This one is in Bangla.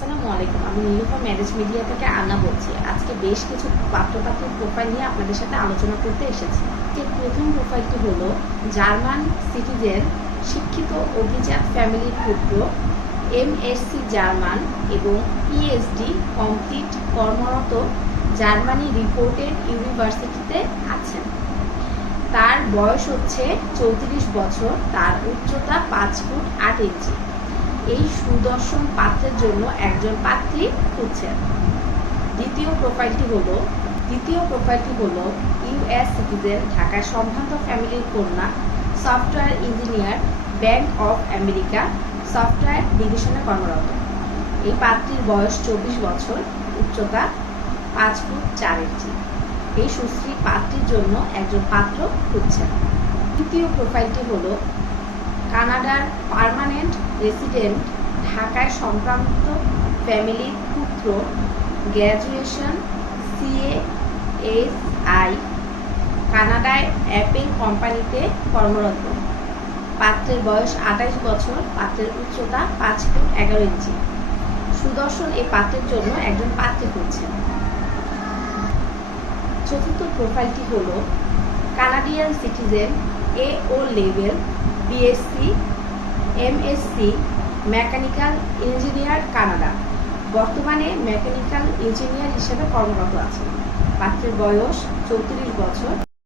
আসসালামু আলাইকুম। আমি নীলুফা ম্যারেজ মিডিয়া থেকে আন্না বলছি। আজকে বেশ কিছু পাত্রপাত্রের প্রোফাইল নিয়ে আপনাদের সাথে আলোচনা করতে এসেছি। এর প্রথম প্রোফাইলটি হলো জার্মান সিটিজেন শিক্ষিত অভিজাত ফ্যামিলির পুত্র, এমএসসি জার্মান এবং পিএইচডি কমপ্লিট কর্মরত জার্মানি রিপোর্টেড ইউনিভার্সিটিতে আছেন। তার বয়স হচ্ছে চৌত্রিশ বছর, তার উচ্চতা পাঁচ ফুট আট ইঞ্চি। এই সুদর্শন পাত্রের জন্য একজন পাত্রী খুঁজছেন। দ্বিতীয় প্রোফাইলটি হলো, দ্বিতীয় প্রোফাইলটি হলো ইউএস সিটিজেন ঢাকায় সম্ভ্রান্ত ফ্যামিলির কন্যা software engineer Bank of America software ডিভিশনে কর্মরত। এই পাত্রীর বয়স চব্বিশ বছর, উচ্চতা পাঁচ ফুট চার ইঞ্চি। এই সুশ্রী পাত্রীর জন্য একজন পাত্র খুঁজছেন। তৃতীয় প্রোফাইলটি হলো কানাডার পার্মানেন্ট রেসিডেন্ট, ঢাকায় সংক্রান্ত ফ্যামিলির পুত্র, গ্র্যাজুয়েশন সিএ এস আই, কানাডায় অ্যাপেল কোম্পানিতে কর্মরত। পাত্রের বয়স আঠাইশ বছর, পাত্রের উচ্চতা পাঁচ ফুট এগারো ইঞ্চি। সুদর্শন এই পাত্রের জন্য একজন পাত্রী খুঁজছেন। চতুর্থ প্রোফাইলটি হল Canadian citizen A O level BSc MSc mechanical engineer Canada বর্তমানে মেকানিক্যাল ইঞ্জিনিয়ার হিসেবে কর্মরত আছেন। পাত্রের বয়স চৌত্রিশ বছর।